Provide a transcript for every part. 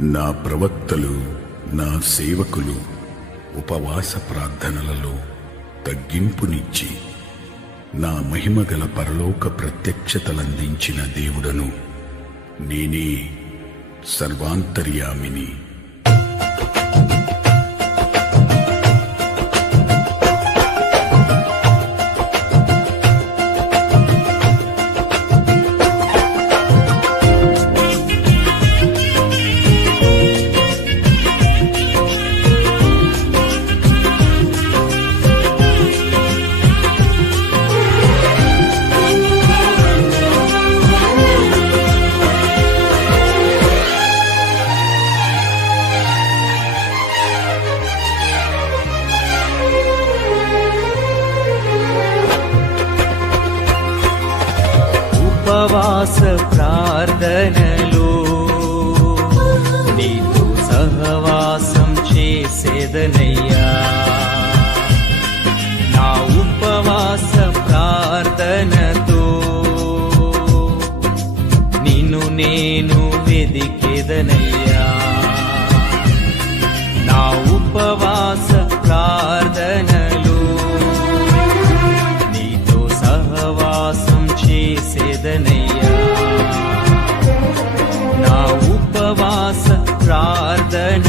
నా ప్రవక్తలు నా సేవకులు ఉపవాస ప్రార్థనలలో తగ్గింపునిచ్చి నా మహిమగల పరలోక ప్రత్యక్షతలందించిన దేవుడను నేనే సర్వాంతర్యామిని. പ്രാർത്ഥന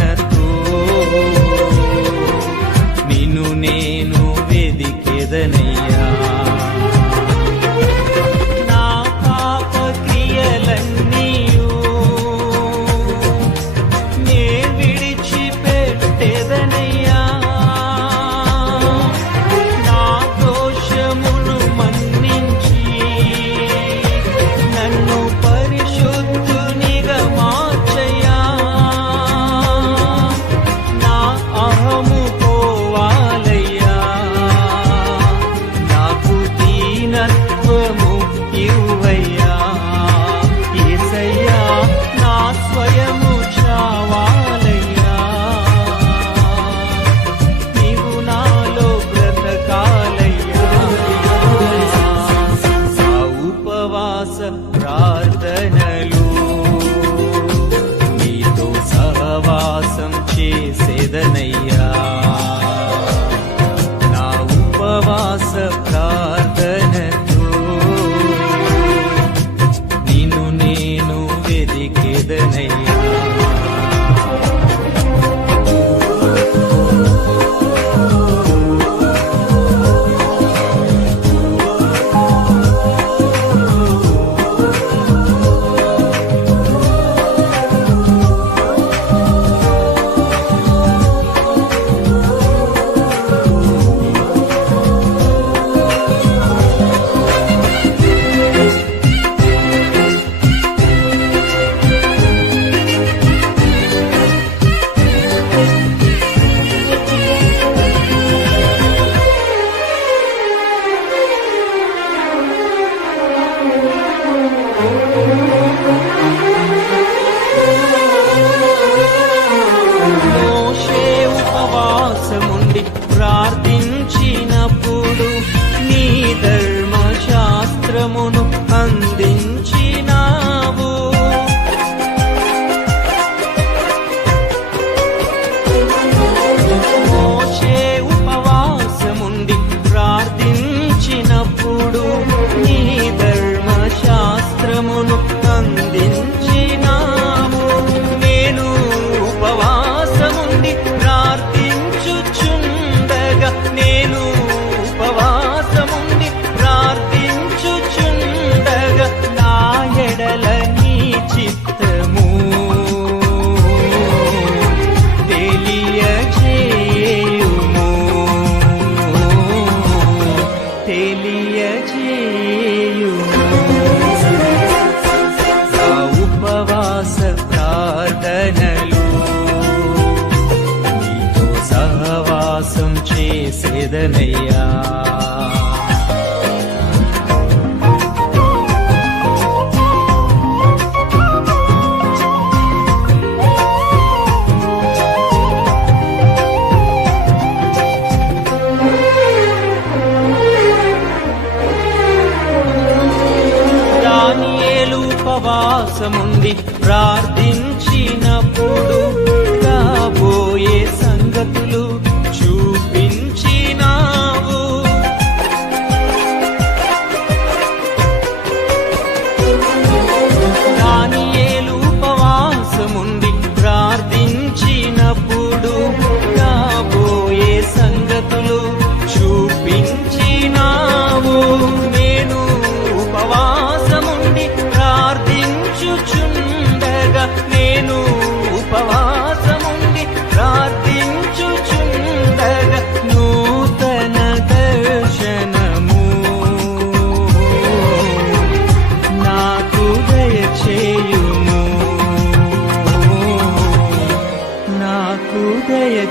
విశ్వాసముండి ప్రార్థించినప్పుడు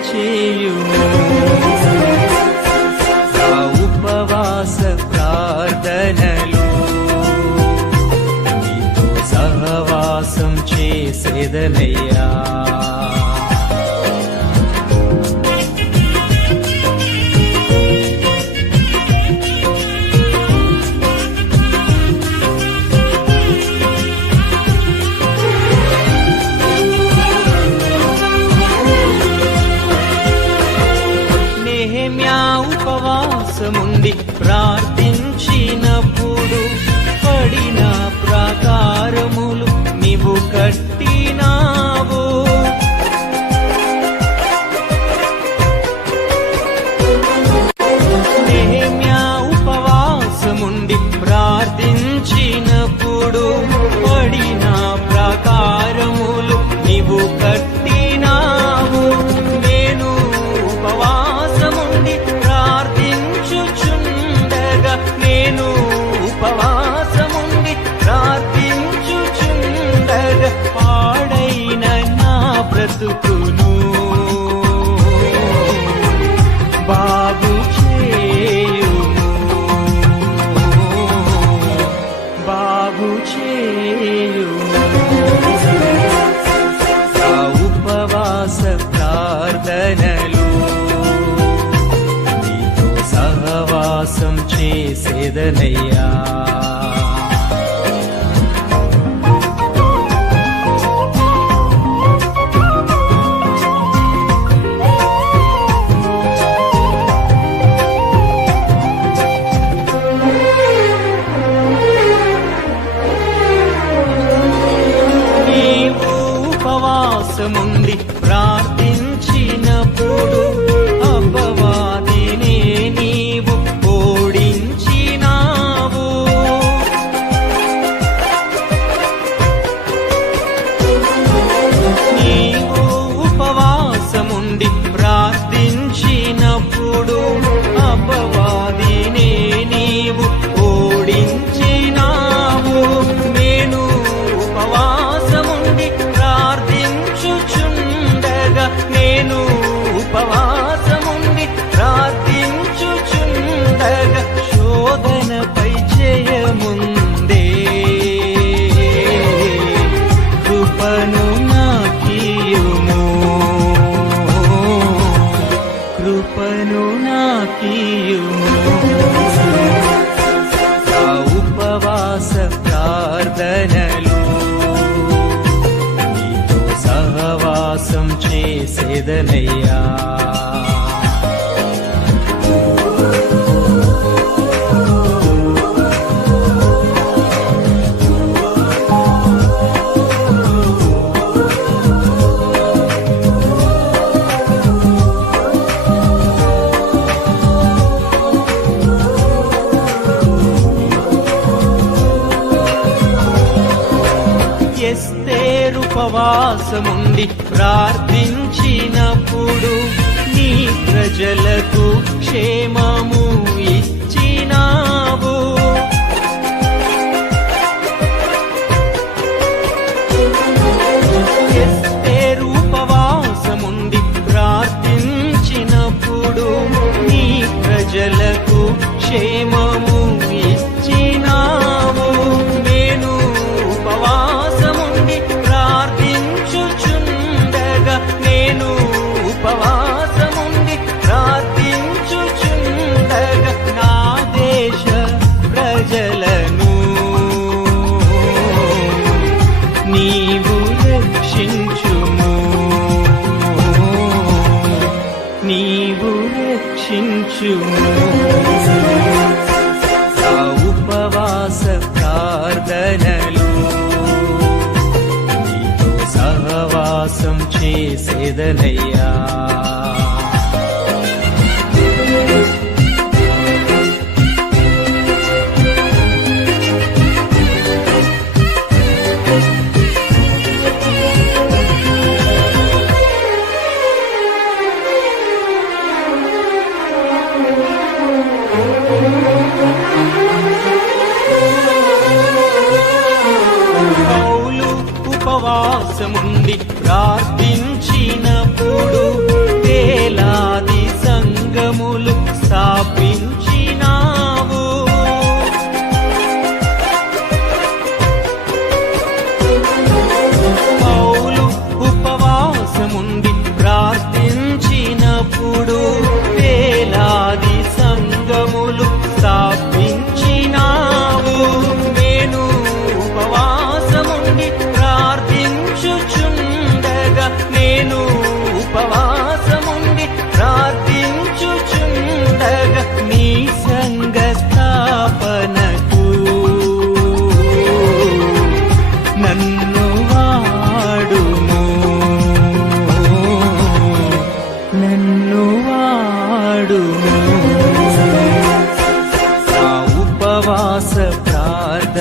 చేయుము. నా ఉపవాస ప్రార్థనలు నీతో సహవాసం చేసేదనయ్య. Tupu. చేసేదనయ్యా ఉపవాసముండి ప్రార్థించ వచ్చినప్పుడు నీ ప్రజలకు క్షేమము రక్షించుము. నీవు రక్షించుము. ఉపవాస ప్రార్థనలు నీతో సహవాసం చేసేదనయ్యా.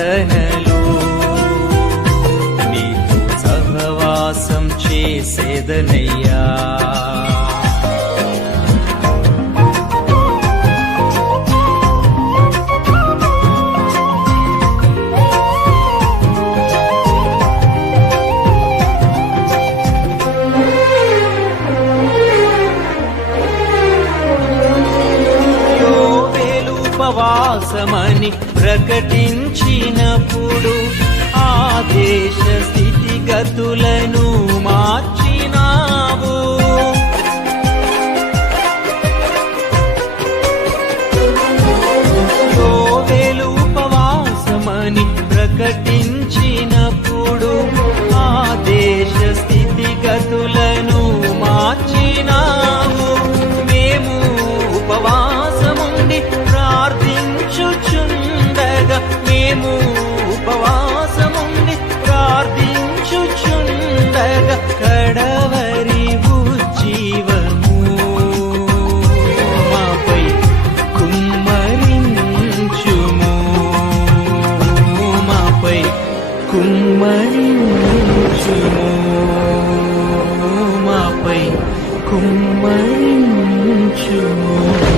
వేదనలు నీతో సహవాసం చేసేదనయ్యా. వాసమని ప్రకటించినప్పుడు ఆ దేశ స్థితిగతులను మార్చినావు. కుమ్మరించుము. మాపై కుమ్మరించుము.